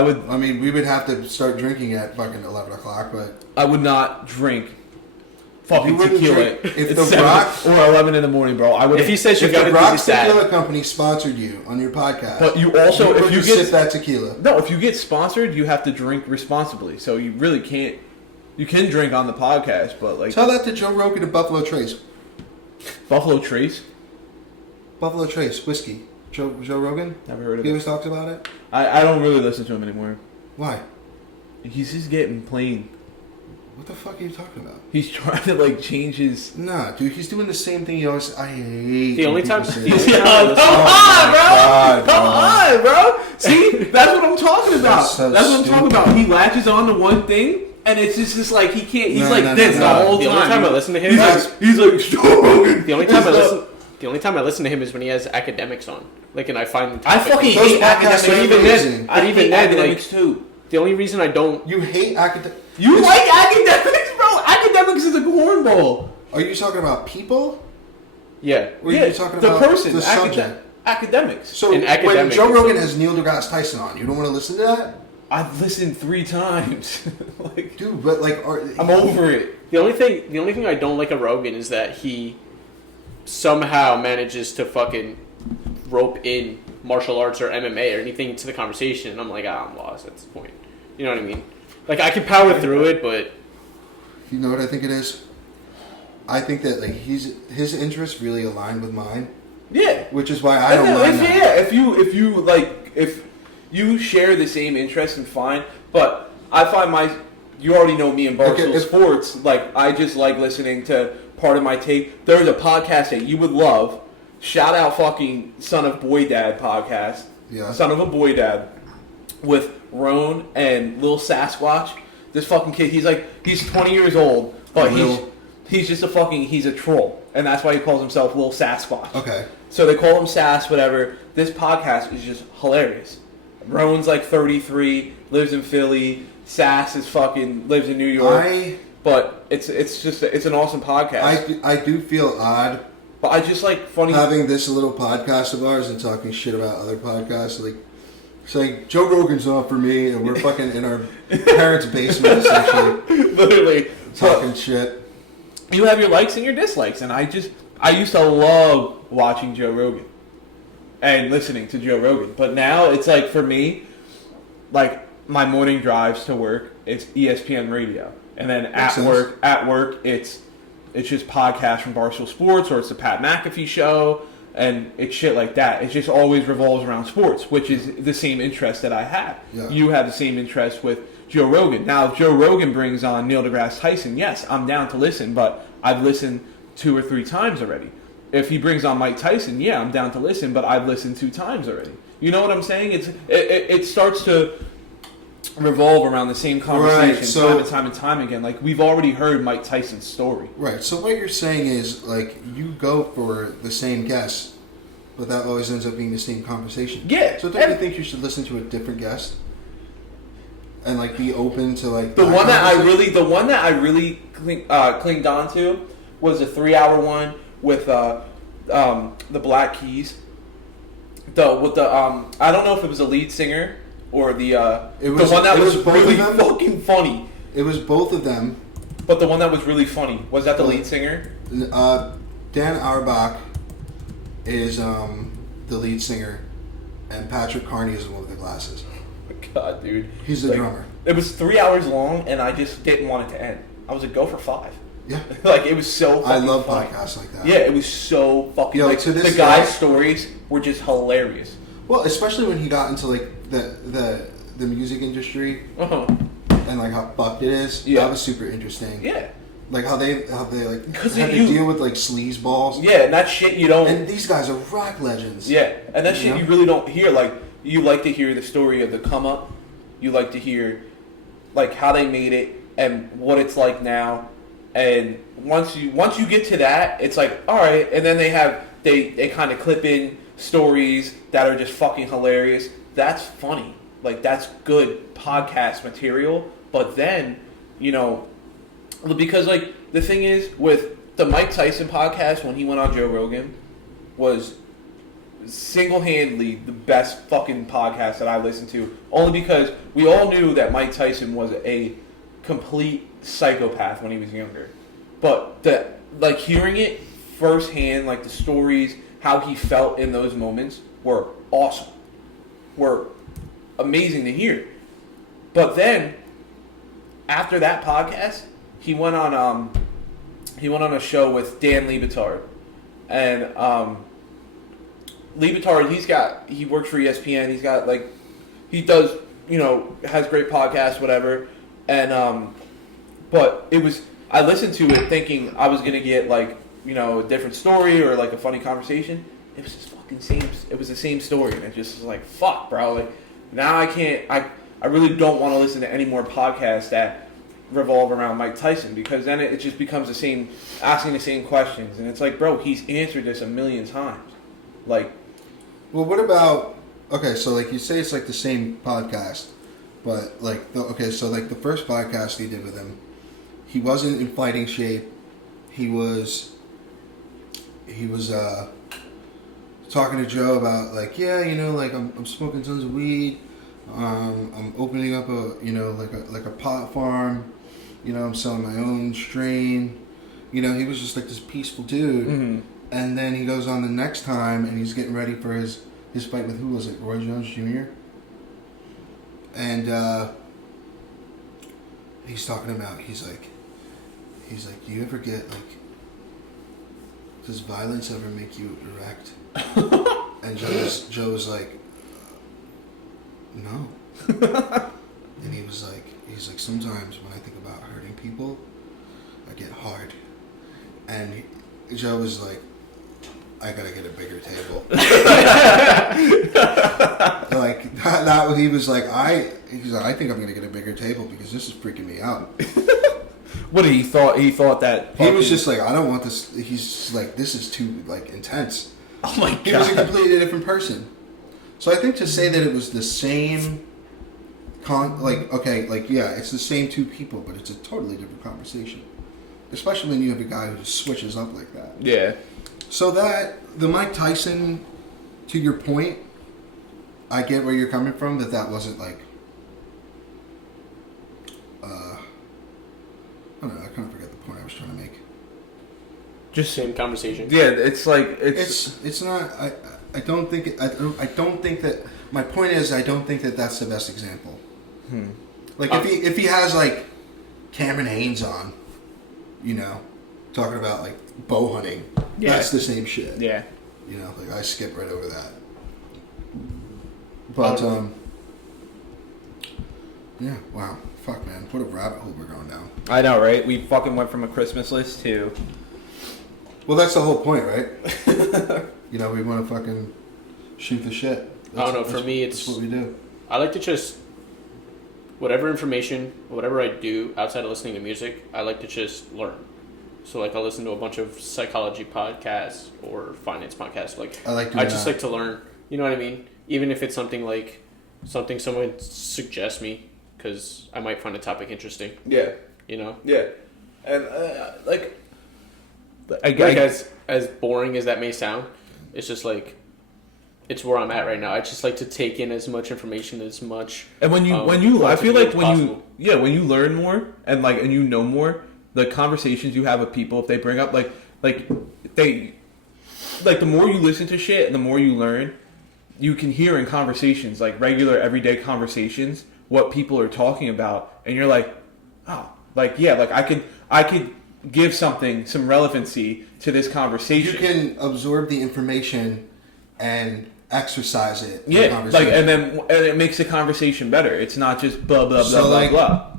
I mean, we would have to start drinking at fucking 11 o'clock, but I would not drink fucking tequila if the Rock or 11 in the morning, bro. I would. If he says you if got the to Rock do that, Tequila Company sponsored you on your podcast, but you also if you get sip that tequila. No, if you get sponsored, you have to drink responsibly. So you really can't. You can drink on the podcast, but like tell that to Joe Rogan and Buffalo Trace. Buffalo Trace. Buffalo Trace whiskey. Joe Rogan. Never heard of He it. always talks about it. I don't really listen to him anymore. Why? He's just getting plain. What the fuck are you talking about? He's trying to like change his. Nah, dude, he's doing the same thing. He always. I hate. The only when time. people the say only that. time I listen- Come on, bro! See, that's what I'm talking about. That's so That's what I'm talking stupid. about. He latches on to one thing, and it's just like he can't. He's No, like no, this no, the no. whole The time. only time I listen to him, He's like Joe Rogan. the only time I listen. The only time I listen to him is when he has academics on. Like, and I find the I topic- fucking Those hate podcasts academics. are But even amazing. then, I even hate then, academics like, too. the only reason I don't. You hate academics. You like academics, bro? Academics is a cornball. Are you talking about people? Yeah. Or are you talking the about person, the subject? academics. So An when academic Joe is Rogan like- has Neil deGrasse Tyson on, you don't want to listen to that, I've listened 3 times. Like, dude. But like, I'm over it. The only thing I don't like of Rogan is that he somehow manages to fucking rope in martial arts or MMA or anything into the conversation, and I'm like, I'm lost at this point. You know what I mean? Like, I can power through it, but You know what I think it is? I think that like his interests really align with mine, Yeah. which is why I don't mind that. Yeah, if you share the same interest and fine, but I find you already know me in Barstool Sports, like I just like listening to part of my take. There's a podcast that you would love. Shout out fucking Son of Boy Dad podcast. Yeah. Son of a Boy Dad with Roan and Lil Sasquatch. This fucking kid, he's 20 years old, but he's just he's a troll. And that's why he calls himself Lil Sasquatch. Okay. So they call him Sass, whatever. This podcast is just hilarious. Rowan's like 33, lives in Philly. Sass is lives in New York. But it's an awesome podcast. I do feel odd But I just like funny having this little podcast of ours and talking shit about other podcasts. Like saying Joe Rogan's on for me, and we're fucking in our parents' basement essentially, literally talking shit. You have your likes and your dislikes, and I used to love watching Joe Rogan and listening to Joe Rogan, but now it's like for me, like my morning drives to work, it's ESPN radio, and then at work it's just podcasts from Barstool Sports, or it's the Pat McAfee show, and it's shit like that. It just always revolves around sports, which is the same interest that I have. Yeah. You have the same interest with Joe Rogan. Now, if Joe Rogan brings on Neil deGrasse Tyson, yes, I'm down to listen, but I've listened 2 or 3 times already. If he brings on Mike Tyson, yeah, I'm down to listen, but I've listened 2 times already. You know what I'm saying? It starts to revolve around the same conversation Right, so- time and time again. Like, we've already heard Mike Tyson's story. Right. So what you're saying is like you go for the same guest, but that always ends up being the same conversation. Yeah. So don't you think you should listen to a different guest and like be open to like The one that I conversation? really clinged on to was a 3-hour one with the Black Keys. I don't know if it was the lead singer or the one that was really fucking funny. It was both of them. But the one that was really funny, was that the lead singer? Dan Auerbach is the lead singer, and Patrick Carney is the one with the glasses. Oh my God, dude. He's the drummer. It was 3 hours long, and I just didn't want it to end. I was like, go for 5. Yeah. Like, it was so fucking I love funny. podcasts like that. Yeah, it was so fucking... Yo, like, to this the guy's day- stories were just hilarious. Well, especially when he got into like the music industry Uh-huh. and like how fucked it is. Yeah. That was super interesting. Yeah. Like how they like 'Cause had to deal with like sleaze balls. Yeah, and that shit you don't... And these guys are rock legends. Yeah, and that shit know? you really don't hear. Like, you like to hear the story of the come up. You like to hear, like, how they made it and what it's like now. And once you get to that, it's like, all right. And then they kind of clip in stories that are just fucking hilarious. That's funny. Like, that's good podcast material. But then, because like the thing is with the Mike Tyson podcast when he went on Joe Rogan was single-handedly the best fucking podcast that I listened to, only because we all knew that Mike Tyson was a complete psychopath when he was younger. But hearing it firsthand, like the stories, how he felt in those moments were awesome. Were amazing to hear. But then after that podcast, he went on a show with Dan Lebitard. And Lebitard, he works for ESPN. He's got he does, has great podcasts, whatever. And but I listened to it thinking I was gonna get a different story or a funny conversation. It was just fucking same. It was the same story, and it just was like, fuck, bro. Now I can't. I really don't want to listen to any more podcasts that revolve around Mike Tyson, because then it just becomes the same, asking the same questions, and it's like, bro, he's answered this a million times. Well, what about, okay, so you say it's the same podcast, but the first podcast he did with him, he wasn't in fighting shape. He was talking to Joe about I'm smoking tons of weed. I'm opening up a pot farm. I'm selling my own strain. He was just this peaceful dude. Mm-hmm. And then he goes on the next time, and he's getting ready for his fight with, who was it, Roy Jones Jr.? And he's talking about, he's like, do you ever get does violence ever make you erect? And Joe was like, no. And he's like, sometimes when I think about hurting people, I get hard. And Joe was like, I gotta get a bigger table. He was like, I think I'm gonna get a bigger table because this is freaking me out. What he thought that he was just like, I don't want this. He's like, this is too intense. Oh my god. He was a completely different person. So I think to say that it was the same it's the same two people, but it's a totally different conversation. Especially when you have a guy who just switches up like that. Yeah. So that, the Mike Tyson, to your point, I get where you're coming from, that wasn't I don't know, I kind of forget the point I was trying to make. Just same conversation. Yeah, it's not, I don't think that, my point is, I don't think that that's the best example. If he has Cameron Haynes on, talking about bow hunting, that's the same shit. Yeah. I skip right over that. But yeah, wow, fuck, man, what a rabbit hole we're going down. I know, right? We fucking went from a Christmas list to. Well, that's the whole point, right? We want to fucking shoot the shit. I don't know. For me, it's what we do. I like to just whatever information, whatever I do outside of listening to music, I like to just learn. So I'll listen to a bunch of psychology podcasts or finance podcasts. I just like to learn. You know what I mean? Even if it's something someone suggests me, because I might find a topic interesting. Yeah. Yeah. And I guess as boring as that may sound, it's just it's where I'm at right now. I just like to take in as much information as much. And when you I feel like when you learn more and and you know more, the conversations you have with people, if they bring up the more you listen to shit and the more you learn, you can hear in conversations, regular everyday conversations, what people are talking about, and you're like, oh, I could give some relevancy to this conversation. You can absorb the information and exercise it. Yeah, and it makes the conversation better. It's not just blah blah blah blah blah.